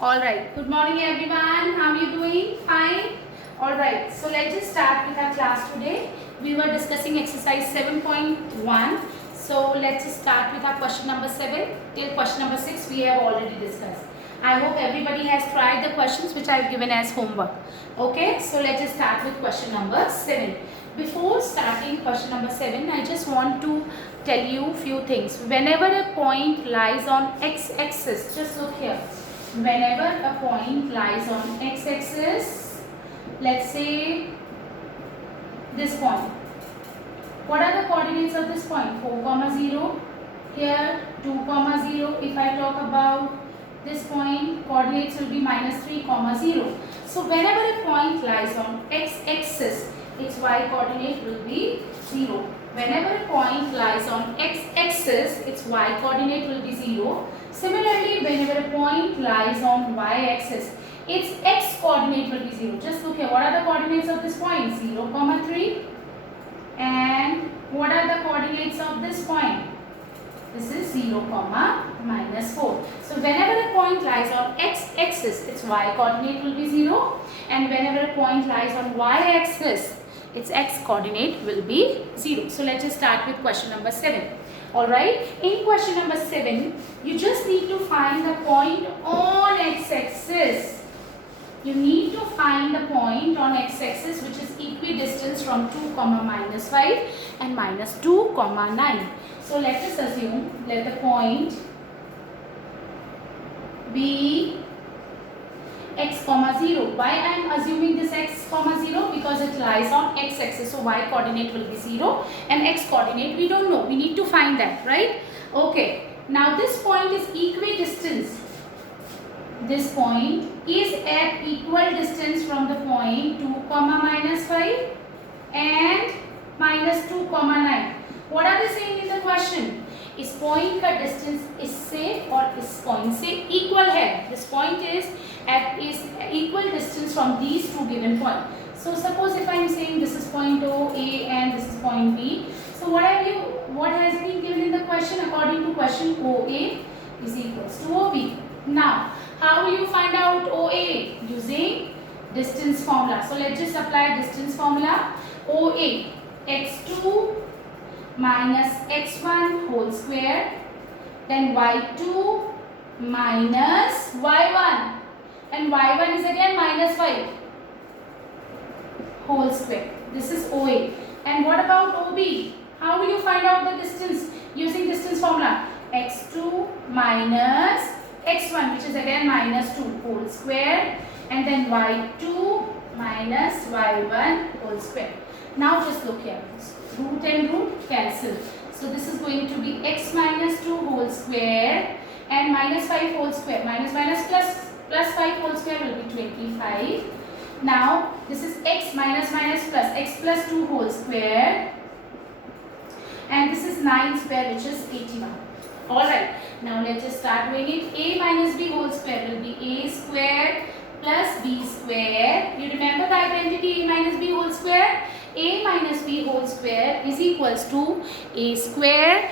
All right. Good morning, everyone. How are you doing? Fine. All right. So let's just start with our class today. We were discussing exercise 7.1. So let's just start with our question number 7 till question number 6 we have already discussed. I hope everybody has tried the questions which I have given as homework. Okay. So let's just start with question number 7. Before starting question number 7, I just want to tell you few things. Whenever a point lies on x-axis, just look here. Whenever a point lies on x-axis, let's say this point. What are the coordinates of this point? 4, 0. Here 2, 0. If I talk about this point, coordinates will be -3, 0. So whenever a point lies on x-axis, its y coordinate will be 0. Whenever a point lies on x-axis, its y coordinate will be 0. Similarly, whenever a point lies on y-axis, its x coordinate will be 0. Just look here. What are the coordinates of this point? 0, 3. And what are the coordinates of this point? This is 0, -4. So whenever a point lies on x-axis, its y coordinate will be 0. And whenever a point lies on y-axis, its x coordinate will be 0. So let's just start with question number 7. Alright, in question number 7, you just need to find the point on x-axis. You need to find the point on x-axis which is equidistant from 2, -5 and -2, 9. So let us assume, let the point be x, 0. Why I am assuming this x, 0? Because it lies on x-axis. So y coordinate will be 0 and x coordinate we don't know. We need to find that, right? Okay. Now this point is equidistant. This point is at equal distance from the point 2, -5 and -2, 9. What are they saying in the question? इस point का distance इससे और इस point से equal है. This point is equal distance from these two given points. So suppose if I am saying this is point O, A and this is point B. So what has been given in the question? According to question, OA is equals to OB. Now, how will you find out OA? Using distance formula. So let's just apply distance formula. OA, x2 minus x1 whole square, then y2 minus y1, and y1 is again -5 whole square. This is OA. And what about OB? How will you find out the distance? Using distance formula. x2 minus x1, which is again -2 whole square, and then y2 minus y1 whole square. Now just look here. Root and root cancel. So this is going to be x minus 2 whole square and -5 whole square. Minus plus 5 whole square will be 25. Now this is x minus plus x plus 2 whole square, and this is 9 square, which is 81. Alright, now let's just start doing it. A minus b whole square will be a square plus b square. You remember the identity a minus b whole square? A minus b whole square is equals to a square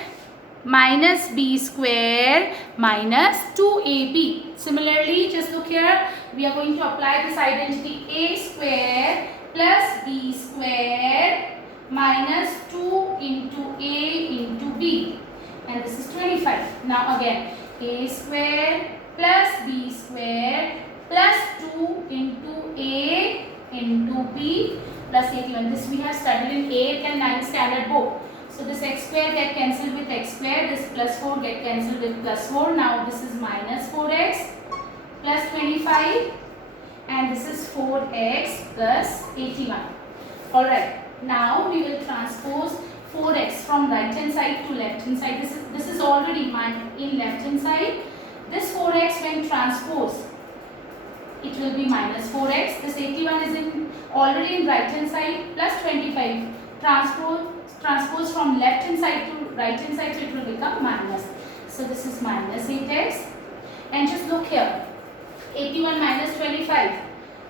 minus b square minus 2ab. Similarly, just look here, we are going to apply this identity a square plus b square minus 2 into a into b, and this is 25. Now again, a square plus b square plus 2 into a into b plus 81. This we have studied in 8th and 9th standard book. So this x square get cancelled with x square, this plus 4 get cancelled with plus 4. Now this is minus 4x plus 25, and this is 4x plus 81. Alright, now we will transpose 4x from right hand side to left hand side. This is already in left hand side. This 4x when transposed, it will be minus 4x. This 81 is already in right hand side plus 25. Transpose from left hand side to right hand side, so it will become minus. So this is minus 8x. And just look here. 81 minus 25.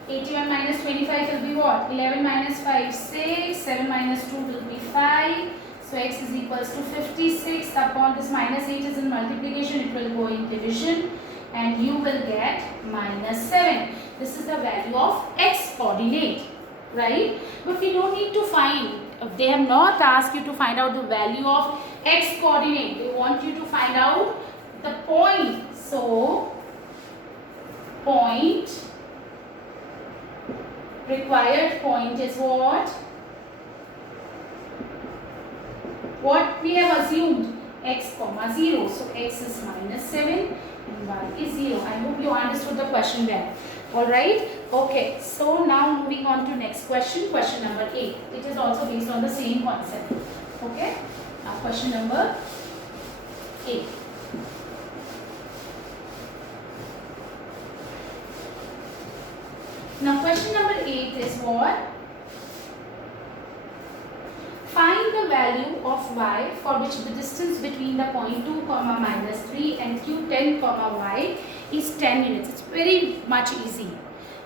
81 minus 25 will be what? 11 minus 5, 6. 7 minus 2 will be 5. So x is equals to 56. Upon this minus 8 is in multiplication, it will go in division. and you will get minus 7. This is the value of x coordinate, right? But we don't need to find, they have not asked you to find out the value of x coordinate. They want you to find out the point. So point, required point is what? What we have assumed, x comma 0. So x is minus 7 and y is 0. I hope you understood the question well. Alright, okay. So now moving on to next question, question number 8. It is also based on the same concept. Okay, now question number 8. Now question number 8 is what? Find the value of y for which the distance between the point 2 comma minus 3 and q10 comma y is 10 units. It's very much easy.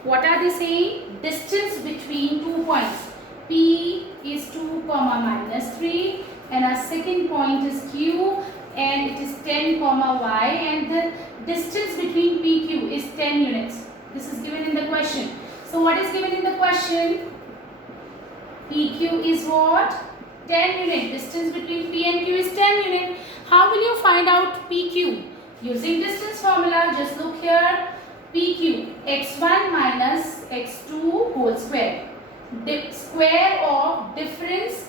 What are they saying? Distance between 2 points. P is 2 comma minus 3 and our second point is q and it is 10 comma y and the distance between PQ is 10 units. This is given in the question. So what is given in the question? PQ is what? 10 unit. Distance between P and Q is 10 unit. How will you find out PQ? Using distance formula, just look here. PQ, x1 minus x2 whole square. The square of difference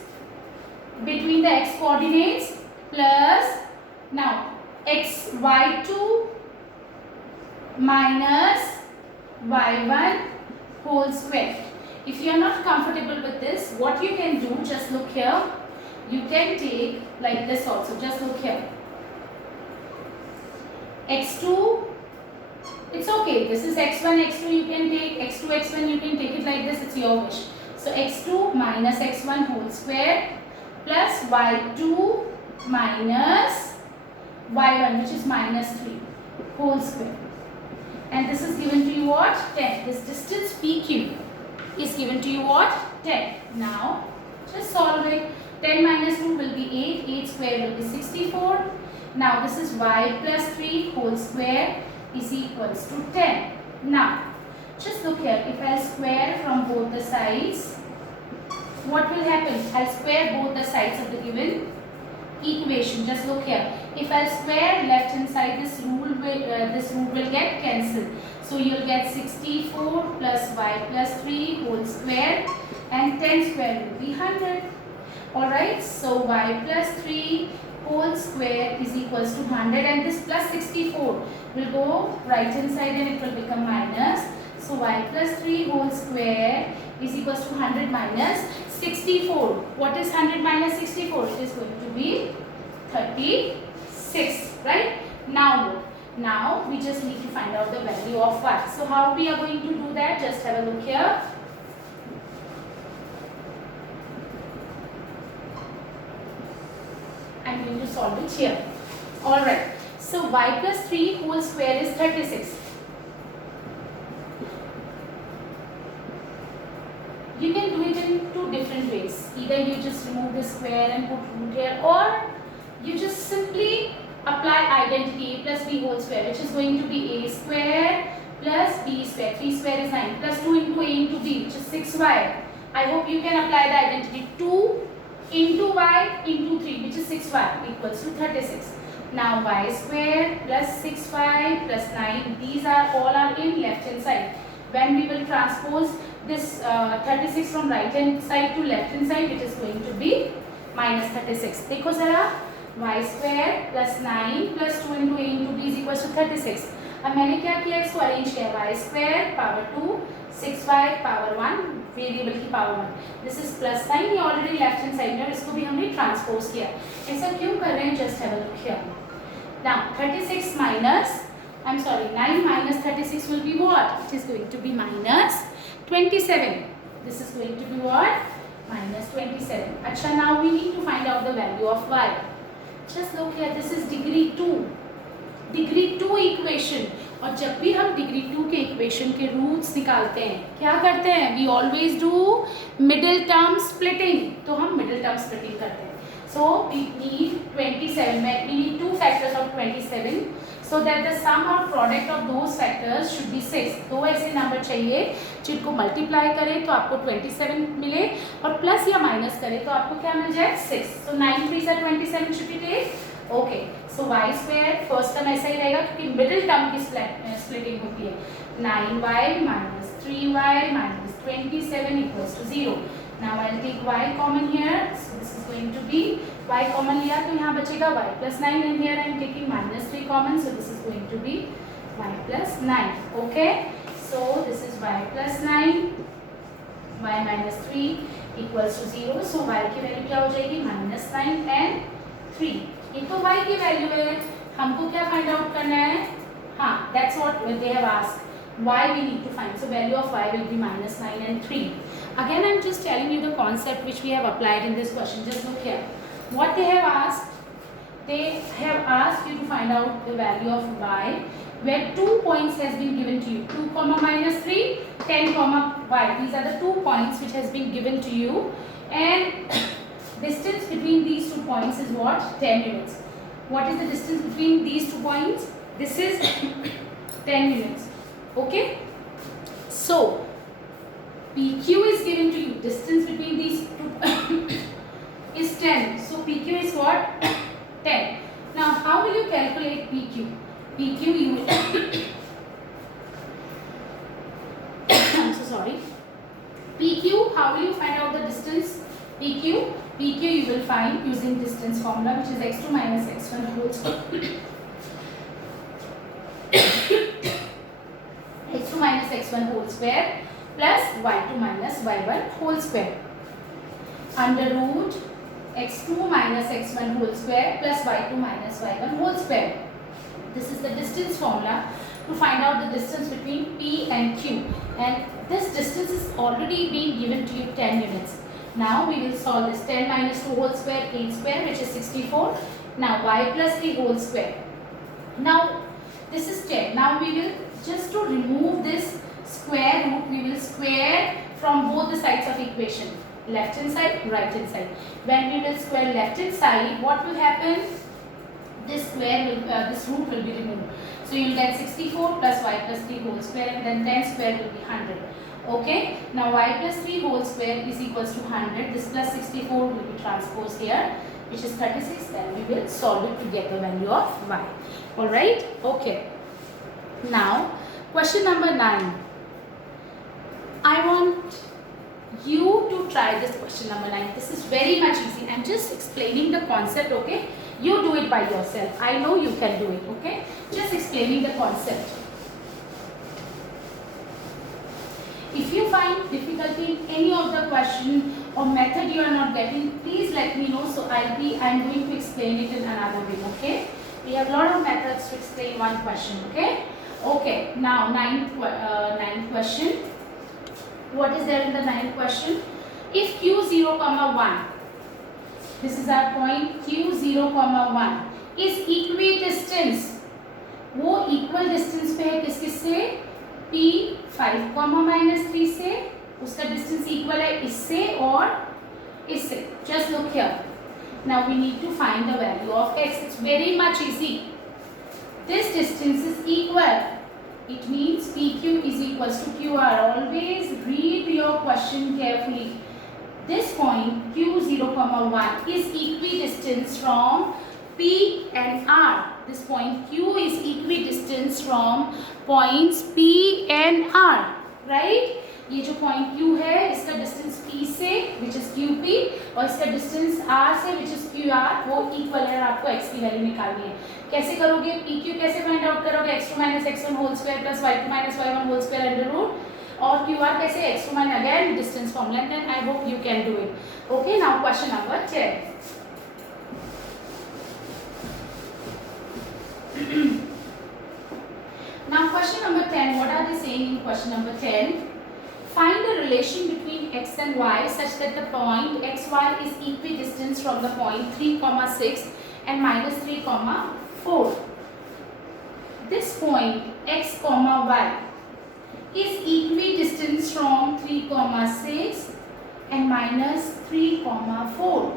between the x coordinates plus now xy2 minus y1 whole square. If you are not comfortable with this, what you can do, just look here. You can take like this also. Just look here. x2, it's okay. This is x1, x2 you can take, x2, x1 you can take it like this. It's your wish. So x2 minus x1 whole square plus y2 minus y1 which is minus 3 whole square. And this is given to you what? 10. This distance PQ is given to you what? 10. Now, just solve it. 10 minus 2 will be 8. 8 square will be 64. Now, this is y plus 3 whole square is equals to 10. Now, just look here. If I square from both the sides, what will happen? I'll square both the sides of the given equation. Just look here. If I square left hand side, this rule will get cancelled. So you'll get 64 plus y plus 3 whole square and 10 square will be 100. Alright, so y plus 3 whole square is equals to 100 and this plus 64 will go right hand side and it will become minus. So y plus 3 whole square is equals to 100 minus 64. What is 100 minus 64? It is going to be 36, right? Now we just need to find out the value of y. So how we are going to do that? Just have a look here. I'm going to solve it here. Alright. So y plus 3 whole square is 36. You can do it in two different ways. Either you just remove the square and put root here, or you just simply apply identity a plus b whole square, which is going to be a square plus b square. 3 square is 9 plus 2 into a into b, which is 6y. I hope you can apply the identity. 2 into y into 3, which is 6y equals to 36. Now y square plus 6y plus 9, these are all are in left hand side. When we will transpose this 36 from right hand side to left hand side, it is going to be minus 36. देखो जरा, y square plus 9 plus 2 into a into b is equals to 36. अब मैंने क्या किया, इसको arrange किया, y square power 2 6y power 1 variable की power 1. This is plus sign, ये ऑलरेडी लेफ्ट हैंड साइड में और इसको भी हमने ट्रांसपोज किया. ऐसा क्यों कर रहे हैं? Just have a look here. Now 36 minus, I am sorry, 9 minus 36 will be what? It is going to be minus 27. This is going to be what? Minus 27. अच्छा, now we need to find out the value of y. Just look here, this is degree 2. Degree 2 equation. और जब भी हम degree 2 के equation के roots निकालते हैं, क्या करते हैं? We always do middle term splitting. तो हम मिडिल टर्म स्प्लिटिंग करते हैं. So we need 27, we need 2 factors of 27. so that the sum or product of those factors should be 6. दो ऐसे नंबर चाहिए जिनको मल्टीप्लाई करें तो आपको 27 मिले और प्लस या माइनस करें तो आपको क्या मिल जाए 6. so 9 3 are 27 should be take. okay, so y square first term ऐसा ही रहेगा क्योंकि मिडिल टर्म की स्प्लिटिंग होती है. 9y minus 3y minus 27 equals to 0. Now I'll take y common here. So this is going to be y common लिया तो यहाँ बचेगा y plus 9 and here I am taking minus 3 common, so this is going to be y plus 9. Okay, so this is y plus 9, y minus 3 equals to 0. So y की value क्या हो जाएगी minus 9 and 3. ये तो y की value है, हमको क्या फाइंड आउट करना है? हाँ, that's what they have asked. Y we need to find. So value of y will be minus 9 and 3. Again I am just telling you the concept which we have applied in this question. Just look here. What they have asked you to find out the value of y where 2 points has been given to you. 2 comma minus 3, 10 comma y. These are the 2 points which has been given to you, and distance between these 2 points is what? 10 units. What is the distance between these 2 points? This is 10 units. Okay, so PQ is given to you. Distance between these two is 10. So PQ is what? 10. Now how will you calculate PQ? PQ you will I'm so sorry. PQ, how will you find out the distance? PQ you will find using distance formula, which is x2 minus x1 whole square. x2 minus x1 whole square plus y2 minus y1 whole square under root x2 minus x1 whole square plus y2 minus y1 whole square. This is the distance formula to find out the distance between P and Q, and this distance is already being given to you 10 units. Now we will solve this. 10 minus 2 whole square, 8 square, which is 64. Now y plus 3 whole square. Now this is 10. Now we will, just to remove this square root, we will square from both the sides of equation, left hand side, right hand side. When we will square left hand side, what will happen? This square will, this root will be removed. So you will get 64 plus y plus 3 whole square, and then 10 square will be 100. Okay, now y plus 3 whole square is equals to 100. This plus 64 will be transposed here, which is 36. Then we will solve it to get the value of y. Alright, okay. Now question number 9. I want you to try this question number 9. This is very much easy. I am just explaining the concept, okay? You do it by yourself. I know you can do it, okay? Just explaining the concept. If you find difficulty in any of the question or method you are not getting, please let me know. So I am going to explain it in another way, okay? We have a lot of methods to explain one question, okay? Okay, now ninth question. What is there in the ninth question? If q0 comma 1, this is our point, q0 comma 1 is equidistant. वो equal distance पे है किससे? p5 comma minus 3 से. उसका distance equal है इससे और इससे. Just look here. Now we need to find the value of x. It's very much easy. This distance is equal. It means PQ is equals to QR. Always read your question carefully. This point Q0 comma 1 is equidistant from P and R. This point Q is equidistant from points P and R. Right? ये जो point Q है इसका distance P से which is QP और इसका distance R से which is QR वो equal है और आपको x की वैल्यू निकालनी है. कैसे करोगे? PQ कैसे फाइंड आउट करोगे? x2 minus x1 whole square plus y2 minus y1 whole square under root और QR कैसे? x2 minus again distance formula, and then I hope you can do it. Okay, now question number 10. Now question number 10, what are they saying in question number 10? Find the relation between x and y such that the point xy is equidistant from the point 3,6 and minus 3,4. This point x, y is equidistant from 3,6 and minus 3,4.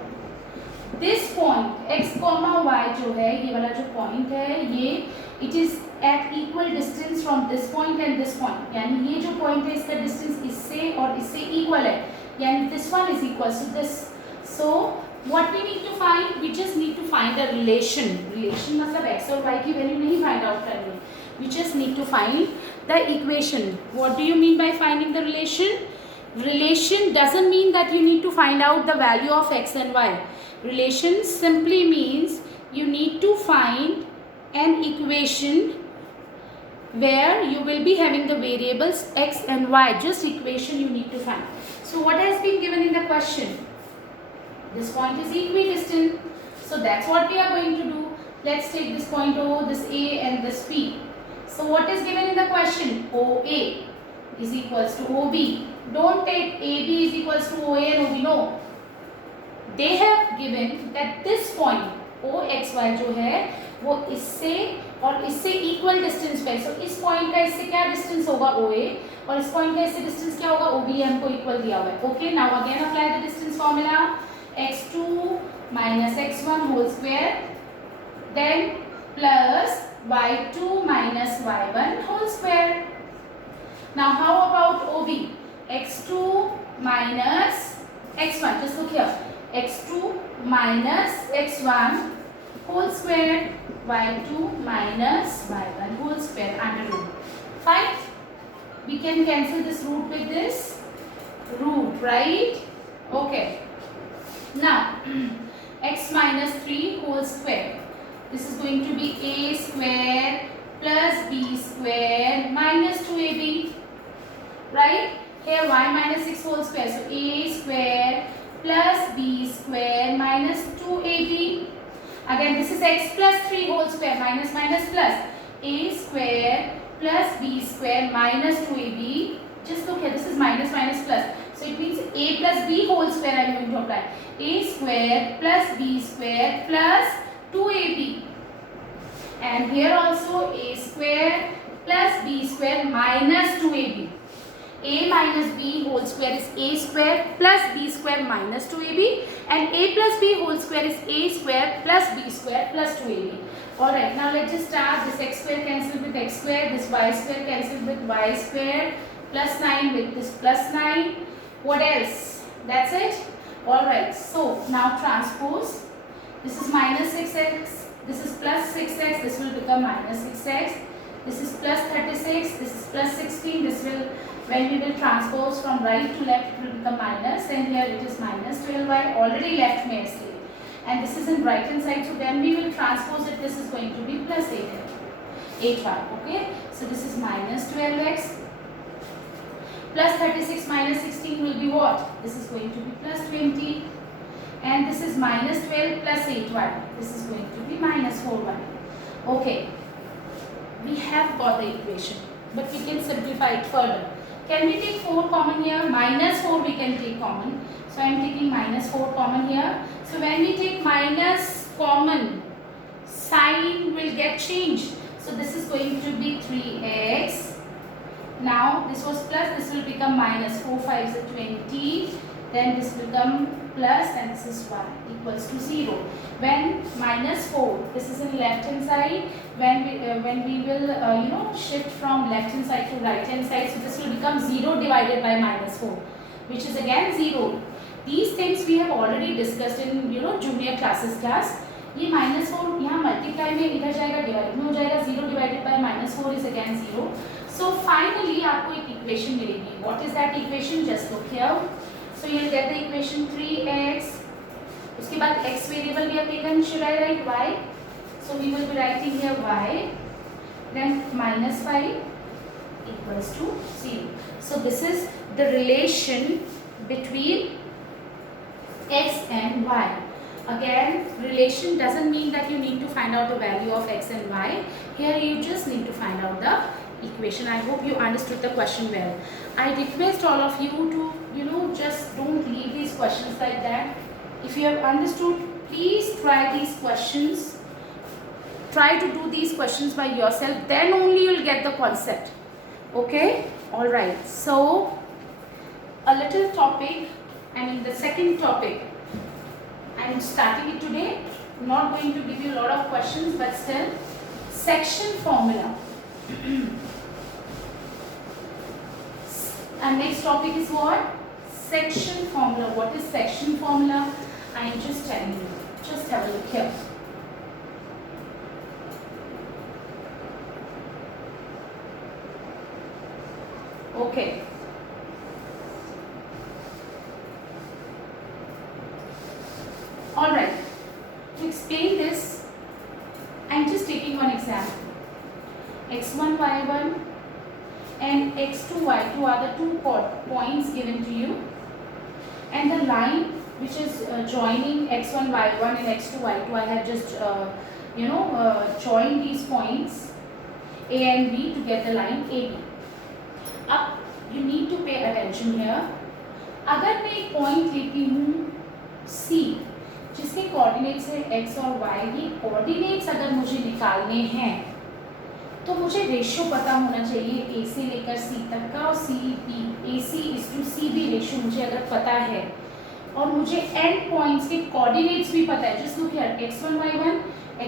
This point x comma y जो है, ये वाला जो point है, ये it is at equal distance from this point and this point, यानी ये जो पॉइंट है इसका डिस्टेंस इससे और इससे इक्वल है, यानी this one is equal to this. So what we need to find, we just need to find a relation. Relation मतलब x और y की वैल्यू नहीं फाइंड आउट करनी, we just need to find the equation. What do you mean by finding the relation? Relation doesn't mean that you need to find out the value of x and y. Relation simply means you need to find an equation where you will be having the variables x and y. Just equation you need to find. So what has been given in the question? This point is equidistant, so that's what we are going to do. Let's take this point O, this A and this P. So what is given in the question? OA is equals to OB. Don't take AB is equals to OA and OB, no. They have given that this point OXY जो है वो इससे और इससे equal distance पे, सो इस point का इससे क्या डिस्टेंस होगा OA और इस पॉइंट का इससे डिस्टेंस क्या होगा OB, हमको इक्वल दिया हुआ है. Okay, now again apply the distance formula. x2 minus x1 whole square, then plus y2 minus y1 whole square. Now how about OB? x2 minus x1, just look here, x2 minus x1 whole square, y2 minus y1 whole square under root. Fine, we can cancel this root with this root, right? Okay. Now x minus 3 whole square, this is going to be a square plus b square minus 2ab, right? Here y minus 6 whole square, so a square plus b square minus 2ab. Again this is x plus 3 whole square, minus minus plus, a square plus b square minus 2ab. Just look here, this is minus minus plus, so it means a plus b whole square I am going to apply. A square plus b square plus 2ab, and here also a square plus b square minus 2ab. A minus b whole square is a square plus b square minus 2ab, and a plus b whole square is a square plus b square plus 2ab. Alright, now let's just start. This x square cancelled with x square, this y square cancelled with y square, plus 9 with this plus 9. What else? That's it. Alright, so now transpose. This is minus 6x, this is plus 6x, this will become minus 6x. This is plus 36, this is plus 16. This will, when we will transpose from right to left, it will become minus, and here it is minus 12y. Already left में इसलिए, and this is in right hand side, so when we will transpose it, this is going to be plus 8y. Okay, so this is minus 12x. Plus 36 minus 16 will be what? This is going to be plus 20, and this is minus 12 plus 8y. This is going to be minus 4y. Okay, we have got the equation, but we can simplify it further. Can we take 4 common here? Minus 4 we can take common, so I am taking minus 4 common here. So when we take minus common, sign will get changed. So this is going to be 3x. Now this was plus, this will become minus, 4 5 is 20, then this will become plus, and this is 1 equals to 0. When minus 4, this is in left hand side, when we will shift from left hand side to right hand side, so this will become 0 divided by minus 4, which is again 0. These things we have already discussed in junior classes class. ये minus 4 यहाँ multiply में इधर जाएगा, divide में हो जाएगा, 0 divided by minus 4 is again 0. So finally आपको एक equation मिलेगी. What is that equation? Just look here. So you will get the equation 3x. उसके बाद x variable we have taken. Should I write y? So we will be writing here y. Then minus 5 equals to 0. So this is the relation between x and y. Again, relation doesn't mean that you need to find out the value of x and y. Here you just need to find out the equation. I hope you understood the question well. I request all of you to just don't leave these questions like that. If you have understood, please try these questions. Try to do these questions by yourself, then only you will get the concept. Okay? Alright, so a little topic, the second topic. I am starting it today. Not going to give you a lot of questions, but still, section formula. And next topic is what? Section formula. What is section formula? I am just telling you. Just have a look here. Okay. All right. To explain this, I am just taking one example. x1, y1 and x2, y2 are the two points given to you, and the line which is joining x1, y1 and x2, y2, I have just joined these points A and B to get the line AB. अब you need to pay attention here. अगर मैं एक point लेती हूँ C जिसके coordinates है x और y, ये कोऑर्डिनेट्स अगर मुझे निकालने हैं तो मुझे रेशियो पता होना चाहिए A से लेकर C तक का, और AC/CB रेशियो मुझे अगर पता है और मुझे एंड पॉइंट्स के कोऑर्डिनेट्स भी पता है. Just look here, x1 y1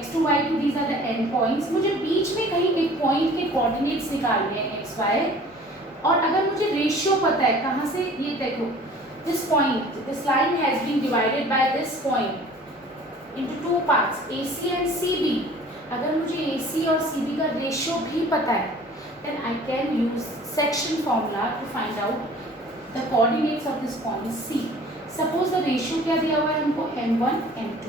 x2 y2, these are the end points. मुझे बीच में कहीं एक पॉइंट के कोऑर्डिनेट्स निकालने हैं x y, और अगर मुझे रेशियो पता है कहाँ से, ये देखो, this point, this line has been divided by this point into two parts, AC and CB. अगर मुझे AC और CB का रेशियो भी पता है, then I can use section formula to find out the coordinates of this point C. Suppose the ratio क्या दिया हुआ है हमको, m1 m2.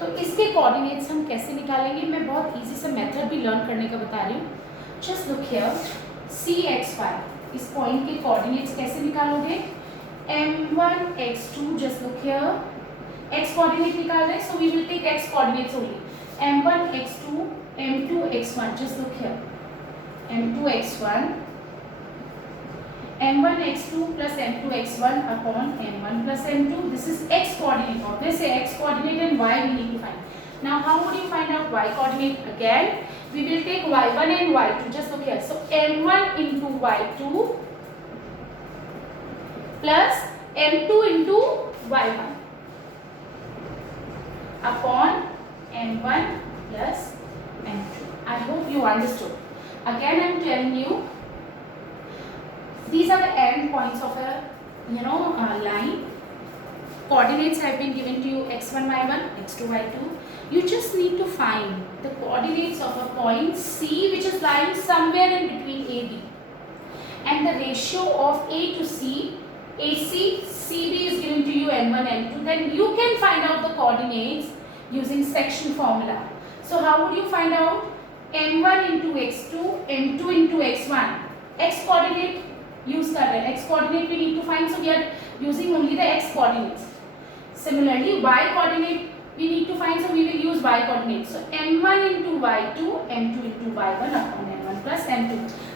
तो इसके coordinates हम कैसे निकालेंगे, मैं बहुत easy सा method भी learn करने का बता रही हूँ. Just look here, CXY, इस पॉइंट के कोऑर्डिनेट्स कैसे निकालोगे, m1 x2, just look here, x coordinate निकाल रहे हैं, so we will take x coordinates only. m1 x2 m2 x1, just look here, m2 x1 m1 x2 plus m2 x1 upon m1 plus m2. This is x coordinate. Obviously x coordinate and y we need to find. Now how would you find out y coordinate? Again we will take y1 and y2. Just look here. So m1 into y2 plus m2 into y1 upon m1 plus m2. I hope you understood. Again I am telling you, these are the end points of a line. Coordinates have been given to you, x1 y1 x2 y2. You just need to find the coordinates of a point C which is lying somewhere in between AB, and the ratio of A to C, AC CB is given to you m1 m2. Then you can find out the coordinates using section formula. So how would you find out? m1 into x2 m2 into x1. X coordinate use कर रहे हैं, x coordinate we need to find, so we are using only the x coordinates. Similarly y coordinate we need to find, so we will use y coordinates. So m1 into y2 m2 into y1 upon m1 plus m2.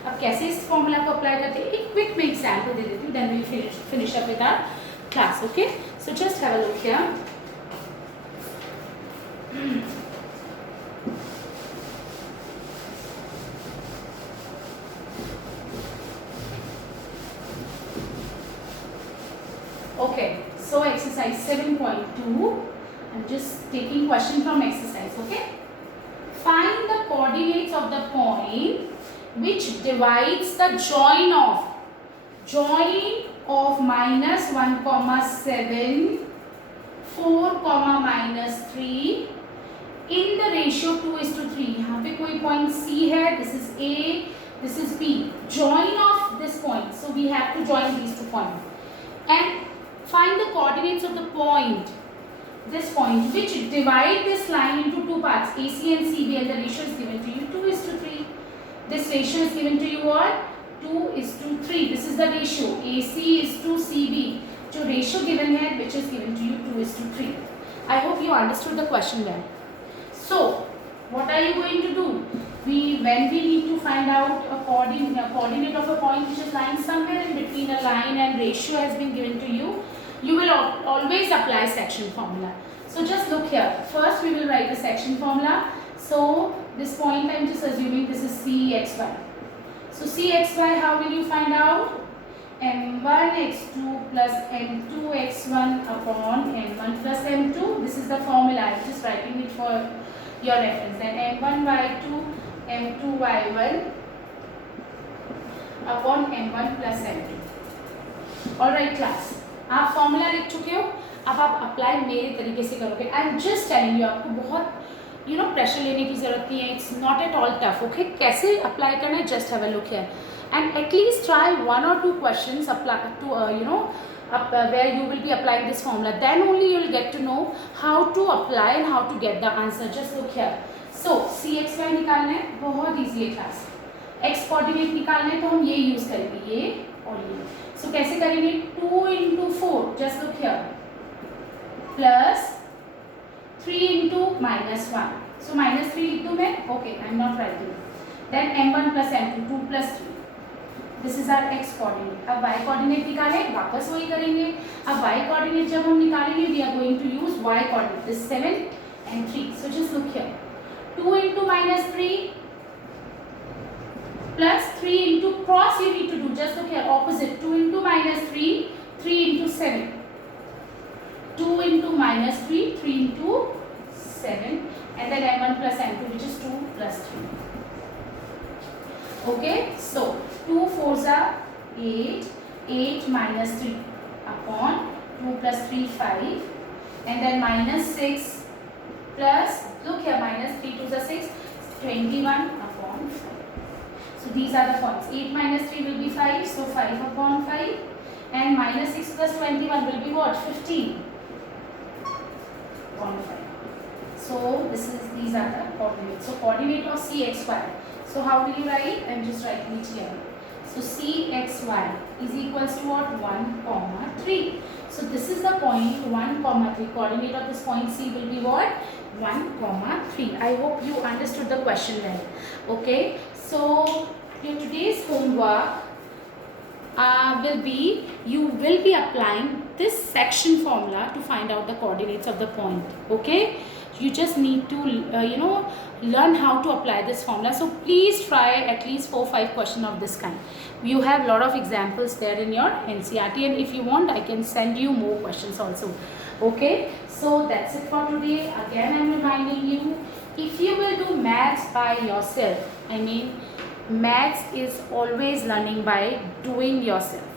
अब कैसे इस formula को apply करते हैं, एक quick में example दे देती हूँ, then we will finish up with our class. Okay, so just have a look here. Okay, so exercise 7.2, I'm just taking question from exercise. Okay, find the coordinates of the point which divides the join of minus 1 comma 7 4 comma minus 3 in the ratio 2:3. यहाँ पे कोई point C है, this is A, this is B. Join of this point, so we have to join these two points and find the coordinates of the point, this point, which divide this line into two parts, AC and CB, and the ratio is given to you 2:3. This ratio is given to you what? 2:3. This is the ratio. AC is to CB. जो ratio given है, which is given to you 2:3. I hope you understood the question well. So, what are you going to do? When we need to find out a coordinate of a point which is lying somewhere in between a line and ratio has been given to you, you will always apply section formula. So just look here. First we will write the section formula. So this point I am just assuming this is CXY. So CXY, how will you find out? m1 x2 plus m2 x1 upon m1 plus m2. This is the formula. I'm just writing it for your reference. Then m1 y2 m2 y1 upon m1 plus m2. Alright class, आप formula लिख चुके हो, अब आप apply मेरे तरीके से करोगे. I am just telling you, आपको बहुत प्रेशर लेने की जरूरत नहीं है. It's not at all tough. Okay, कैसे अप्लाई करना है, just have a look here and at least try 1 or 2 questions apply to where you will be applying this formula. Then only you will get to know how to apply and how to get the answer. Just look here. So cxy निकालना है, बहुत easy है class. x coordinate निकालना है तो हम ये use करेंगे, ये और ये. So कैसे करेंगे, 2 into 4, just look here, plus 3 into -1. So -3 लिख दूँ मैं. Okay, I am not writing. Then m1 plus m2, 2 plus 3. This is our X coordinate. अब वाई कोऑर्डिनेट निकालें, वापस वही करेंगे. अब वाई कोऑर्डिनेट जब हम निकालेंगे, we are going to use Y coordinate. This 7 and 3. So just look here, 2 into -3 plus 3 into cross you need to do. Just look here, opposite. 2 into -3, 3 into 7. 2 into -3, 3 into 7, and then m1 plus m2, which is 2 plus 3. Okay, so 2 4s are 8, 8 minus 3 upon 2 plus 3 5, and then -6 plus, look here, -3 2s are 6, 21 upon 5. So these are the points. 8 minus 3 will be 5, so 5 upon 5, and -6 plus 21 will be what, 15 upon 5. So these are the coordinates. So coordinate of cxy. So how will you write? I am just writing it here. So cxy is equals to what? 1, 3. So this is the point 1, 3. Coordinate of this point C will be what? 1, 3. I hope you understood the question well. Okay. So your today's homework will be, you will be applying this section formula to find out the coordinates of the point. Okay. You just need to learn how to apply this formula. So please try at least 4-5 questions of this kind. You have lot of examples there in your NCERT, and if you want I can send you more questions also. Okay, so that's it for today. Again I am reminding you, if you will do maths by yourself, I mean maths is always learning by doing yourself.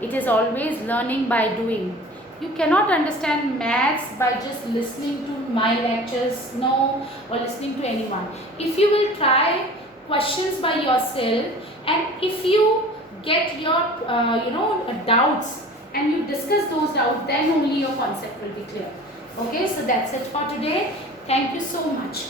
It is always learning by doing. You cannot understand maths by just listening to my lectures, no, or listening to anyone. If you will try questions by yourself, and if you get your doubts and you discuss those doubts, then only your concept will be clear. Okay, so that's it for today. Thank you so much.